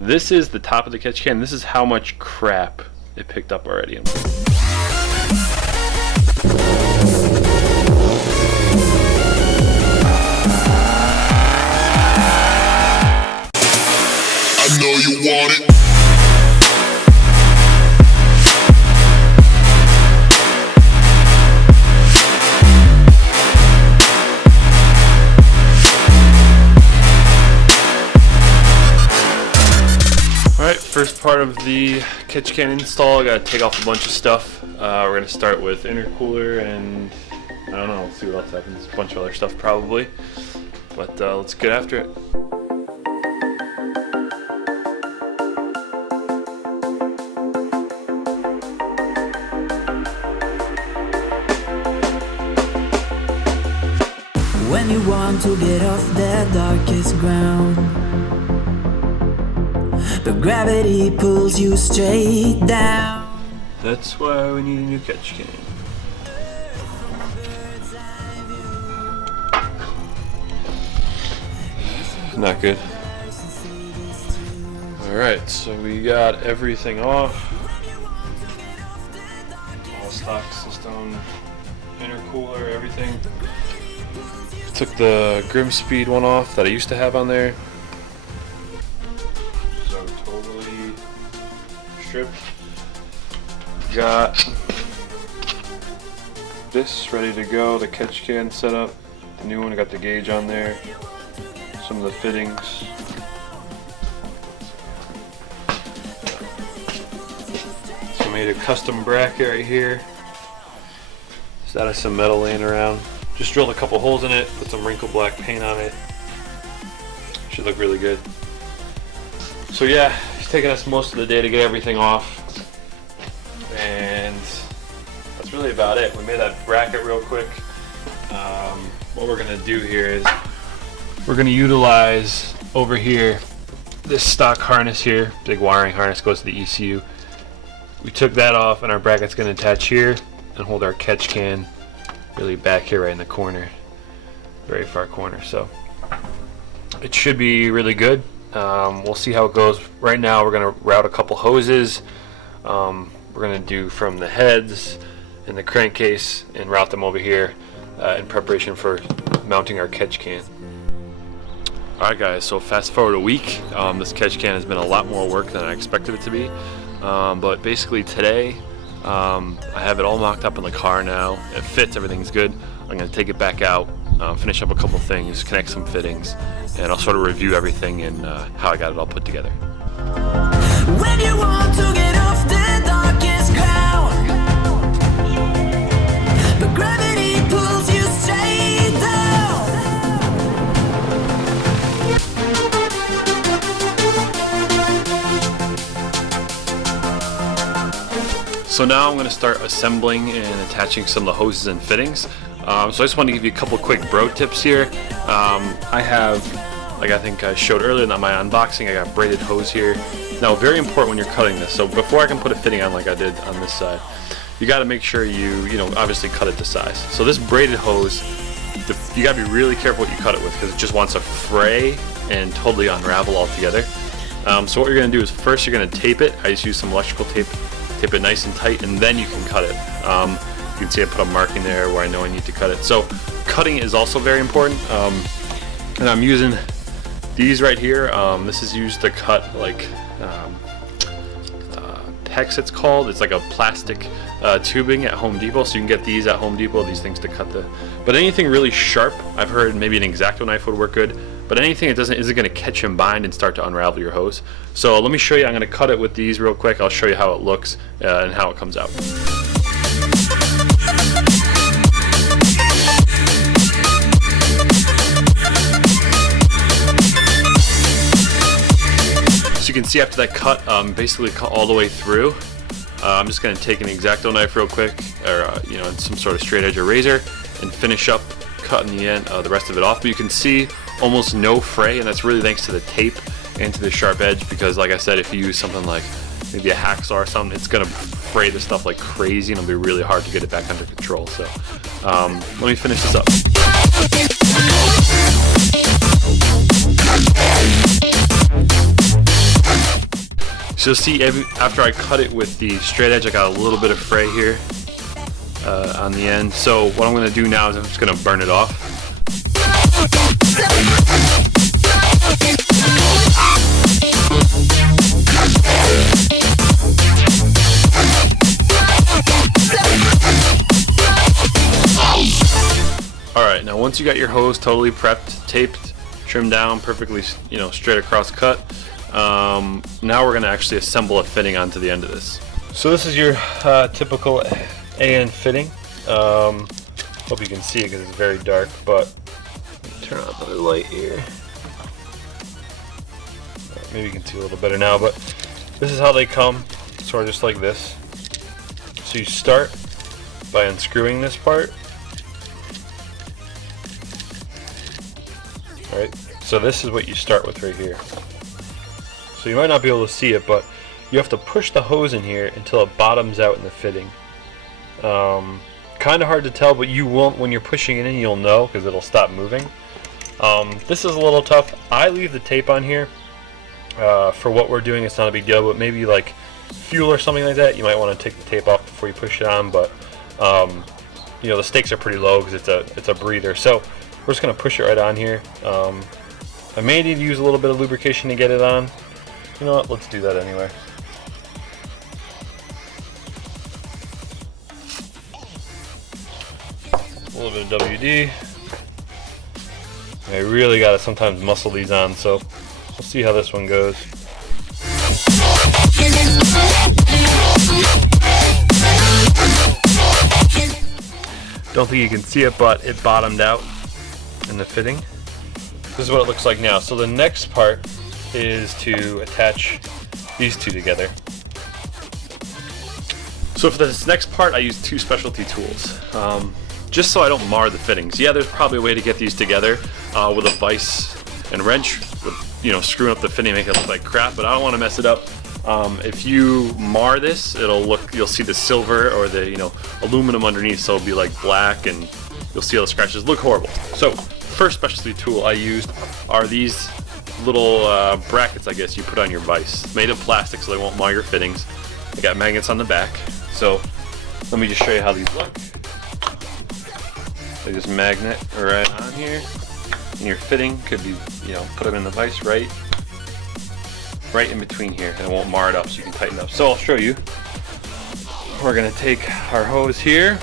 this is the top of the catch can. This is how much crap it picked up already. I know you want it. Alright, first part of the catch can install. I gotta take off a bunch of stuff. We're gonna start with intercooler and I don't know, let's see what else happens. A bunch of other stuff probably. But let's get after it. When you want to get off the darkest ground, but gravity pulls you straight down. That's why we need a new catch can. Not good. Alright, so we got everything off. All stock system, intercooler, everything. Took the Grim Speed one off that I used to have on there. So totally stripped. Got this ready to go, the catch can set up. The new one, I got the gauge on there. Some of the fittings. So I made a custom bracket right here. Just out of some metal laying around. Just drilled a couple holes in it, put some wrinkle black paint on it. Should look really good. So yeah, it's taken us most of the day to get everything off. And that's really about it. We made that bracket real quick. What we're gonna do here is we're gonna utilize over here this stock harness here. Big wiring harness goes to the ECU. We took that off and our bracket's gonna attach here and hold our catch can really back here right in the corner, very far corner. So it should be really good. We'll see how it goes. Right now we're gonna route a couple hoses. We're gonna do from the heads and the crankcase and route them over here in preparation for mounting our catch can. Alright guys, so fast forward a week. This catch can has been a lot more work than I expected it to be. But basically today, I have it all mocked up in the car now. It fits, everything's good. I'm going to take it back out, finish up a couple things, connect some fittings, and I'll sort of review everything and how I got it all put together. When you want to get off the darkest ground, but gravity pulls you straight down. So now I'm going to start assembling and attaching some of the hoses and fittings. So I just want to give you a couple quick bro tips here. I have, like I think I showed earlier in my unboxing, I got braided hose here. Now very important when you're cutting this, so before I can put a fitting on like I did on this side, you got to make sure you obviously cut it to size. So this braided hose, you got to be really careful what you cut it with because it just wants to fray and totally unravel altogether. So what you're going to do is first you're going to tape it. I just use some electrical tape. Tape it nice and tight, and then you can cut it. You can see I put a marking there where I know I need to cut it. So cutting is also very important. And I'm using these right here. This is used to cut like PEX it's called. It's like a plastic tubing at Home Depot. So you can get these at Home Depot, these things to cut the, but anything really sharp, I've heard maybe an X-Acto knife would work good. But anything that isn't going to catch and bind and start to unravel your hose. So let me show you. I'm going to cut it with these real quick. I'll show you how it looks and how it comes out. So you can see after that cut, basically cut all the way through. I'm just going to take an X-Acto knife real quick, or some sort of straight edge or razor, and finish up cutting the end, the rest of it off. But you can see almost no fray, and that's really thanks to the tape and to the sharp edge, because like I said, if you use something like maybe a hacksaw or something, it's gonna fray the stuff like crazy and it'll be really hard to get it back under control. So let me finish this up. So you'll see after I cut it with the straight edge, I got a little bit of fray here on the end. So what I'm going to do now is I'm just going to burn it off. Alright, now once you got your hose totally prepped, taped, trimmed down, perfectly, you know, straight across cut, now we're going to actually assemble a fitting onto the end of this. So this is your typical AN fitting. Hope you can see it because it's very dark, but turn on the light here. Maybe you can see a little better now, but this is how they come, sort of just like this. So you start by unscrewing this part. Alright, so this is what you start with right here. So you might not be able to see it, but you have to push the hose in here until it bottoms out in the fitting. Kind of hard to tell, but you won't, when you're pushing it in, you'll know because it'll stop moving. This is a little tough. I leave the tape on here. For what we're doing, it's not a big deal, but maybe like fuel or something like that, you might want to take the tape off before you push it on, but you know, the stakes are pretty low because it's a breather. So we're just going to push it right on here. I may need to use a little bit of lubrication to get it on. You know what, let's do that anyway. A little bit of WD. I really got to sometimes muscle these on, so we'll see how this one goes. Don't think you can see it, but it bottomed out in the fitting. This is what it looks like now. So the next part is to attach these two together. So for this next part, I use two specialty tools, just so I don't mar the fittings. Yeah, there's probably a way to get these together with a vise and wrench, with, you know, screwing up the fitting, make it look like crap, but I don't want to mess it up. If you mar this, you'll see the silver or the, you know, aluminum underneath, so it'll be like black, and you'll see all the scratches. Look horrible. So first specialty tool I used are these little brackets, I guess you put on your vise, made of plastic so they won't mar your fittings. They got magnets on the back. So let me just show you how these look. They just magnet right on here, and your fitting could be, you know, put them in the vise right in between here, and it won't mar it up, so you can tighten it up. So I'll show you. We're gonna take our hose here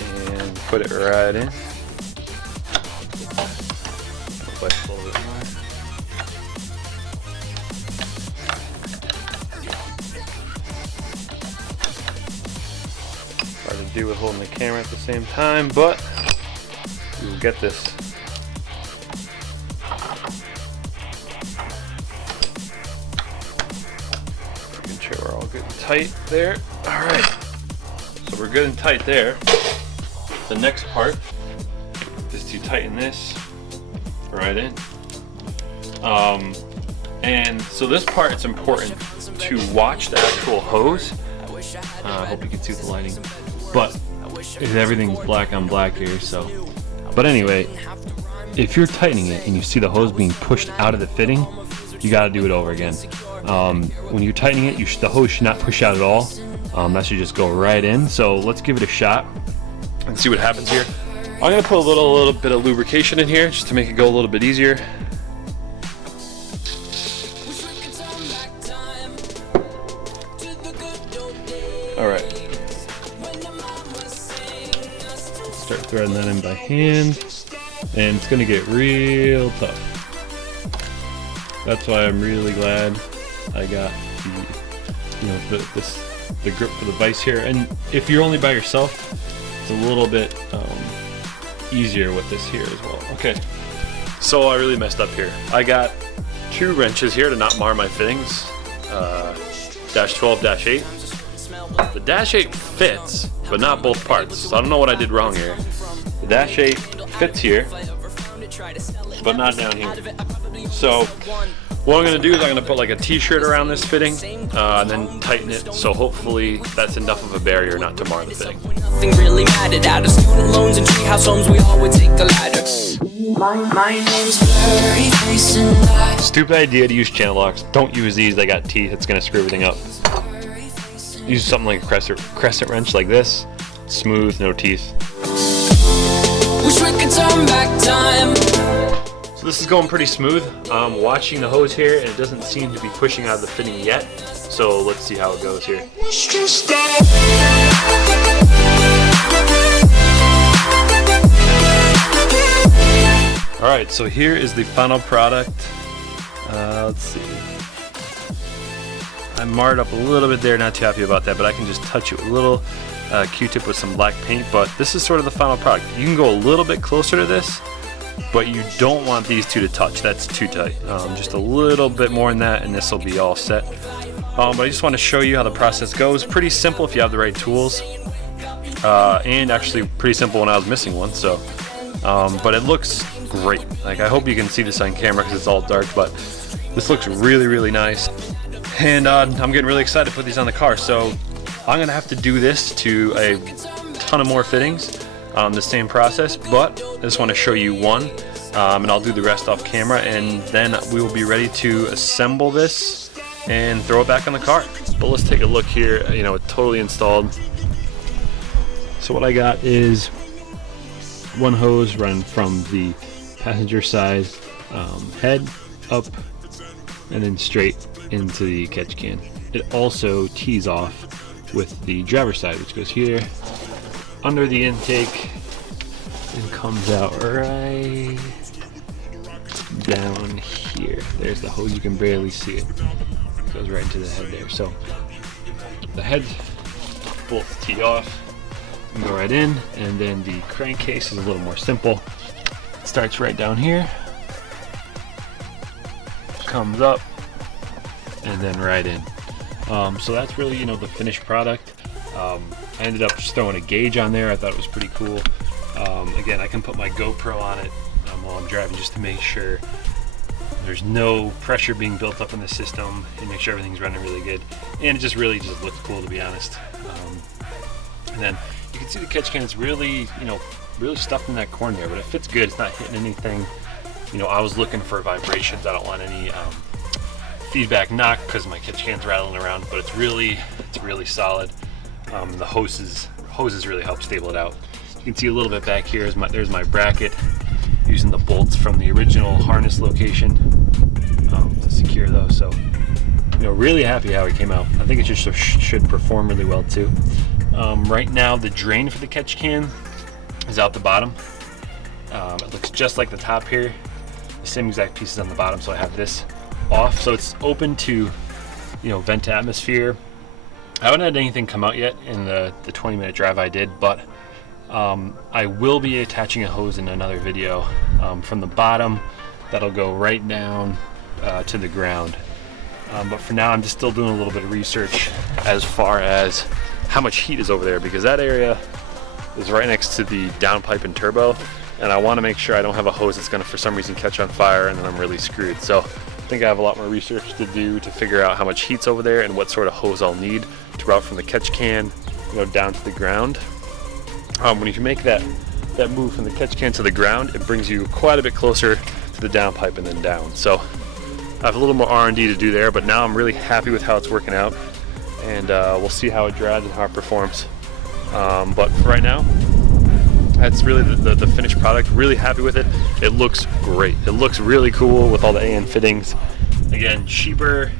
and put it right in. Vise a little bit more. Hard to do with holding the camera at the same time, but you'll get this. We're all good and tight there. Alright, so we're good and tight there. The next part is to tighten this right in. And so this part, it's important to watch the actual hose. I hope you can see the lighting, but everything's black on black here, so. But anyway, if you're tightening it and you see the hose being pushed out of the fitting, you got to do it over again. When you're tightening it, the hose should not push out at all. That should just go right in. So let's give it a shot and see what happens here. I'm gonna put a little bit of lubrication in here just to make it go a little bit easier. All right. Start threading that in by hand, and it's gonna get real tough. That's why I'm really glad I got the grip for the vise here. And if you're only by yourself, it's a little bit easier with this here as well. Okay, so I really messed up here. I got two wrenches here to not mar my fittings, -12, -8. The -8 fits, but not both parts. So I don't know what I did wrong here. The -8 fits here, but not down here. So what I'm going to do is I'm going to put like a t-shirt around this fitting and then tighten it, so hopefully that's enough of a barrier not to mar the fitting. Nothing really mattered. Out of student loans and treehouse homes, we all would take the ladder. My name's Blurry Face and Lies. Stupid idea to use channel locks. Don't use these, they got teeth, it's gonna screw everything up. Use something like a crescent wrench like this. Smooth, no teeth. Wish we could turn back time. So this is going pretty smooth. I'm watching the hose here and it doesn't seem to be pushing out of the fitting yet. So let's see how it goes here. Alright, so here is the final product. Let's see. I marred up a little bit there, not too happy about that, but I can just touch it with a little Q-tip with some black paint. But this is sort of the final product. You can go a little bit closer to this, but you don't want these two to touch. That's too tight. Just a little bit more than that and this will be all set. But I just want to show you how the process goes. Pretty simple if you have the right tools. And actually pretty simple when I was missing one. So, but it looks great. Like, I hope you can see this on camera because it's all dark, but this looks really, really nice. And I'm getting really excited to put these on the car. So I'm gonna have to do this to a ton of more fittings, the same process, but I just want to show you one, and I'll do the rest off camera, and then we will be ready to assemble this and throw it back on the car. But let's take a look here. You know, it's totally installed. So what I got is one hose running from the passenger side head up and then straight into the catch can. It also tees off with the driver's side, which goes here under the intake and comes out right down here. There's the hose, you can barely see it. It goes right into the head there. So the head bolts tee off and go right in, and then the crankcase is a little more simple. It starts right down here, comes up, and then right in. So that's really, you know, the finished product. I ended up just throwing a gauge on there. I thought it was pretty cool. Again, I can put my GoPro on it while I'm driving just to make sure there's no pressure being built up in the system and make sure everything's running really good. And it just really just looks cool, to be honest. And then you can see the catch can is really, you know, really stuffed in that corner there, but it fits good. It's not hitting anything. You know, I was looking for vibrations. I don't want any feedback knock because my catch can's rattling around, but it's really solid. The hoses really help stable it out. You can see a little bit back here. There's my bracket using the bolts from the original harness location to secure those. So, you know, really happy how it came out. I think it just should perform really well too. Right now, the drain for the catch can is out the bottom. It looks just like the top here. The same exact pieces on the bottom. So I have this off, so it's open to, you know, vent to atmosphere. I haven't had anything come out yet in the 20-minute drive I did, but I will be attaching a hose in another video from the bottom that'll go right down to the ground. But for now, I'm just still doing a little bit of research as far as how much heat is over there, because that area is right next to the downpipe and turbo, and I want to make sure I don't have a hose that's going to for some reason catch on fire and then I'm really screwed. So I think I have a lot more research to do to figure out how much heat's over there and what sort of hose I'll need to route from the catch can, you know, down to the ground. When you make that move from the catch can to the ground, it brings you quite a bit closer to the downpipe and then down. So I have a little more R&D to do there, but now I'm really happy with how it's working out, and we'll see how it drives and how it performs. But for right now, that's really the finished product. Really happy with it. It looks great. It looks really cool with all the AN fittings. Again, cheaper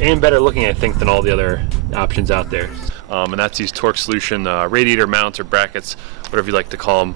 and better looking, I think, than all the other options out there. And that's these Torque Solution radiator mounts or brackets, whatever you like to call them.